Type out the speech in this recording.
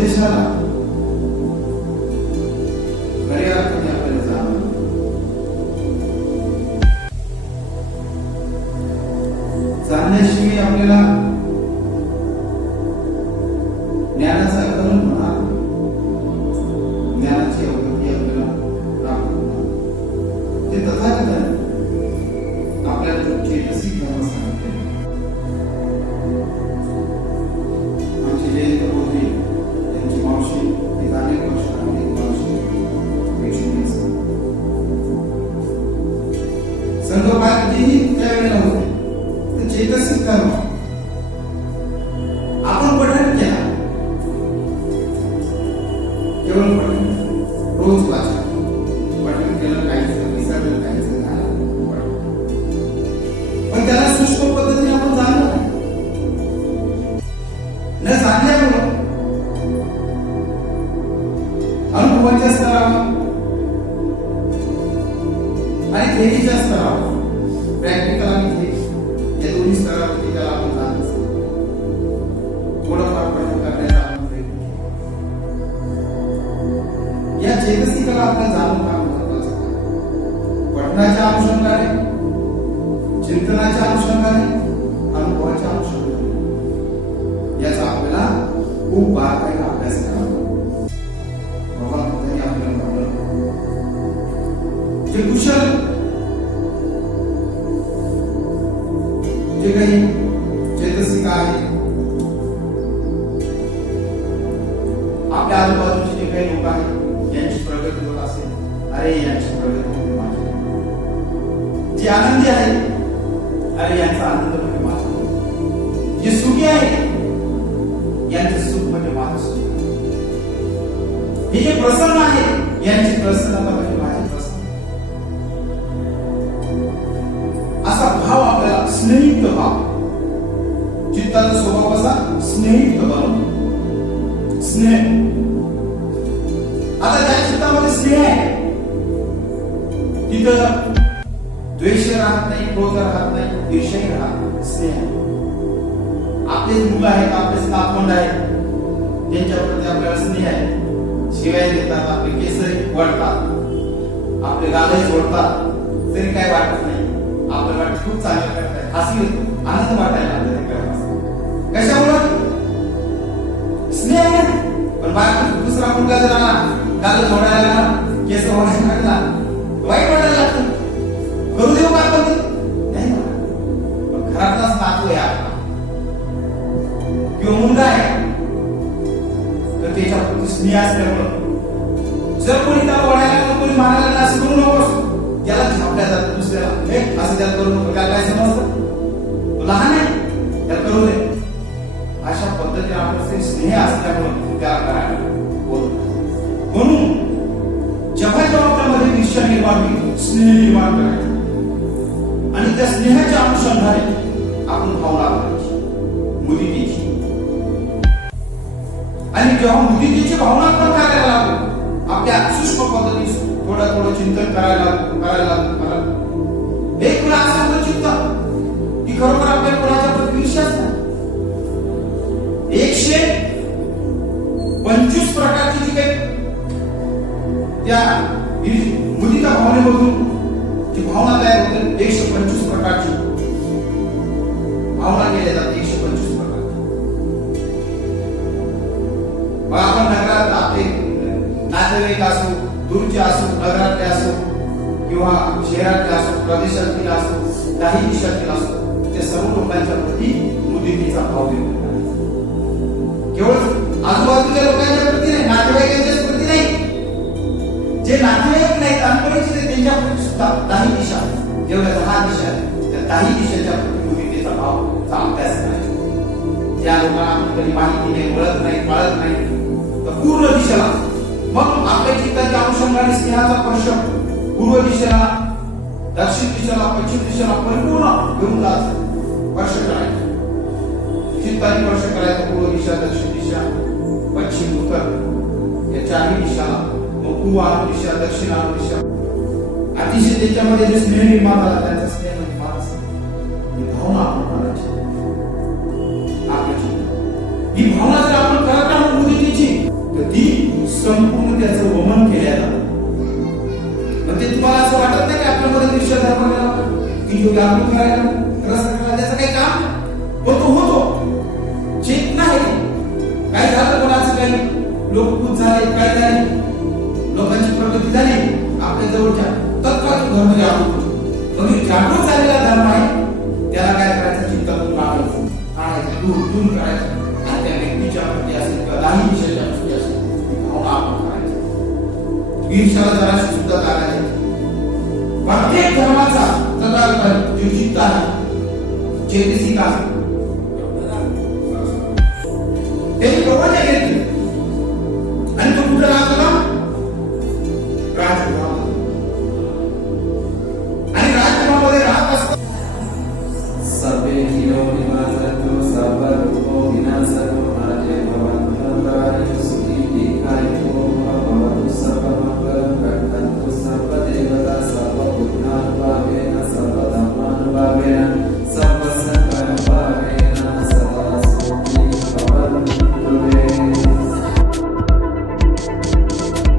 परदेशाला खऱ्या अर्थाने आपल्याला जाणं, जाण्याशिवाय आपल्याला ज्ञानाचा आकलन होणार, ज्ञानाची अवगती आपल्याला प्राप्त होणार. ते तथागताने आपल्याला जो चेतसिक धर्म सांगितले. आमचे जयंत बोधे त्यांची मावशी एक अनेक वर्ष मावशी संघ भारतीही त्यावेळेला होते. तर चेतसिक धर्म आपण पठण केला, केवळ पठण, रोज वाचन, पठण केलं, काहीच विसरलं, काहीच झालं, पण त्याला सूक्ष्म पद्धतीने आपण जाणलं न जाणल्यामुळे अनुभवाच्या स्तरावर आणि थेरीच्या स्तरावर, प्रॅक्टिकल आणि थेरी या दोन्ही स्तरावरती त्याला आपण जाणत असतो. थोडंफार पठण करण्याचा आपण प्रयत्न केला. या चेतसिकाला आपल्याला जाणून काम महत्वाचं आहे. पठणाच्या अनुषंगाने, चिंतनाच्या अनुषंगाने, अनुभवाच्या अनुषंगाने याचा आपल्याला खूप बारकाईने अभ्यास करावा. भगवान बुद्धांनी आपल्याला म्हटलं, जे कुशल, जे काही चेतसिका आहे, आपल्या आजूबाजूचे जे काही लोक आहेत यांची प्रगती होत असेल, अरे यांची प्रगती होते माझी. जे आनंदी आहे, अरे यांचा आनंद म्हणजे माझा. जे सुखी आहे, यांचे सुख म्हणजे माझं सुख. हे जे प्रसन्न आहे, यांची प्रसन्नता म्हणजे माझी प्रसन्न. असा भाव आपल्याला, स्नेहित भाव, चित्ताचा स्वभाव कसा स्नेहित बनवतो. स्नेह, आता ज्या चित्तामध्ये स्नेह आहे तिथं द्वेष राहत नाही, क्रोध राहत नाही, द्वेषही राहत नाही. स्नेह, आपलेच मुलं आहेत, आपलेच नातवंड आहेत, त्यांच्याप्रती आपल्याला स्नेह आहे. शिवाय देतात, आपले केसही वळतात, आपले गालही जोडतात, तरी काय वाटत नाही. आपलं वाटत खूप चांगलं करताय, हसी आनंद वाटायला लागला ते करत. कशामुळे? स्नेह आहे. पण बाकी दुसरा मुलगा जर आला, गाल जोडायला, केस ओढायला लागला, वाईट वाटायला लागतं. करू देऊ का आपण? नाही ना. पण घरातलाच नातू आहे आपला किंवा मुलगा आहे, तर त्याच्याप्रती स्नेह असल्यामुळं जर कोणी त्याला ओढायला लागलं, कोणी मारायला लागलं, असं करू नकोस, त्याला छापल्या जातं दुसऱ्याला. असं त्याला करू नको, त्याला काय समजतं? लहान आहे, त्याला करू दे. अशा पद्धतीने आपलं स्नेह असल्यामुळे त्याला करायला बोलतो. म्हणून जेव्हा आपल्यामध्ये निश्चय निर्माण होईल, स्नेह निर्माण करायचा आणि त्या स्नेहाच्या अनुषंगाने आपण भावना करायची, मुदितीची. आणि जेव्हा मुदितीची भावना आपण करायला लागू, आपल्या सूक्ष्म पद्धतीने थोडं थोडं चिंतन करायला लागू. एक वेळा असं होतं चित्त की खरोखर आपल्या कोणाच्या प्रती विश्वास नाही. 125 प्रकारची जी काही त्या मुदिता भावनेमधून जी भावना तयार होते, 125 प्रकारची भावना केल्या जाते. 125 प्रकारची. आपण नगरात आपले नातेवाईक असो, दूरचे असो, नगरातले असो किंवा शहरातले असो, प्रदेशातील असो, काही देशातील असो, त्या सर्व लोकांच्या प्रती मुदितीचा भाव व्यक्त करायचा. केवळ आजूबाजूच्या लोकांच्या प्रती नाही, नातेवाईकांच्या प्रती नाही. जे नातेवाईक नाहीत, अनपरिचित आहेत, त्यांच्या प्रती सुद्धा 10 दिशा, जेवढ्या 10 दिशा आहेत, त्या 10 दिशाच्या प्रती मुदितीचा भावचा अभ्यास करायचा. ज्या लोकांना कधी माहिती नाही, ओळख नाही, पाळत नाही, तर पूर्ण दिशेला, मग आपल्या चित्ताच्या अनुषंगाने स्नेहाचा स्पर्श पूर्व दिशेला, दक्षिण दिशेला, पश्चिम दिशेला परिपूर्ण घेऊन जायचं, स्पर्श करायचं. चित्ताने स्पर्श करायचा पूर्व दिशा, दक्षिण दिशा, पश्चिम, उत्तर या चारही दिशाला. मग पूर्व दिशा, दक्षिण दिशा, अतिशय त्याच्यामध्ये जे स्नेह निर्माण झाला, त्यांचा स्नेह निर्माण असेल, ही भावना आपण करायची. आपल्या चित्त, ही भावना जर आपण करत राहू मुदितीची, तुम्हाला असं वाटत नाही की आपल्यामध्ये निश्चय धर्म मिळाला की जो जागृत करायला रस करायला त्याचं काही काम होतो चेतना आहे. काय झालं कोणाचं काही लोक खूप झाले काय झाले लोकांची प्रगती झाली आपल्या जवळच्या तत्काळ धर्म जागृत होतो. म्हणजे जागृत झालेला धर्म आहे त्याला काय करायचं चिंतातून काढायचं दूर करायचं आणि त्या व्यक्तीच्या प्रती असेल किंवा काही विषयाच्या प्रती असेल भावना आपण करायचं. ईर्ष्याला जराशी सुद्धा जागा नाही. प्रत्येक धर्माचा जो चित्त आहे चेतसिक आहे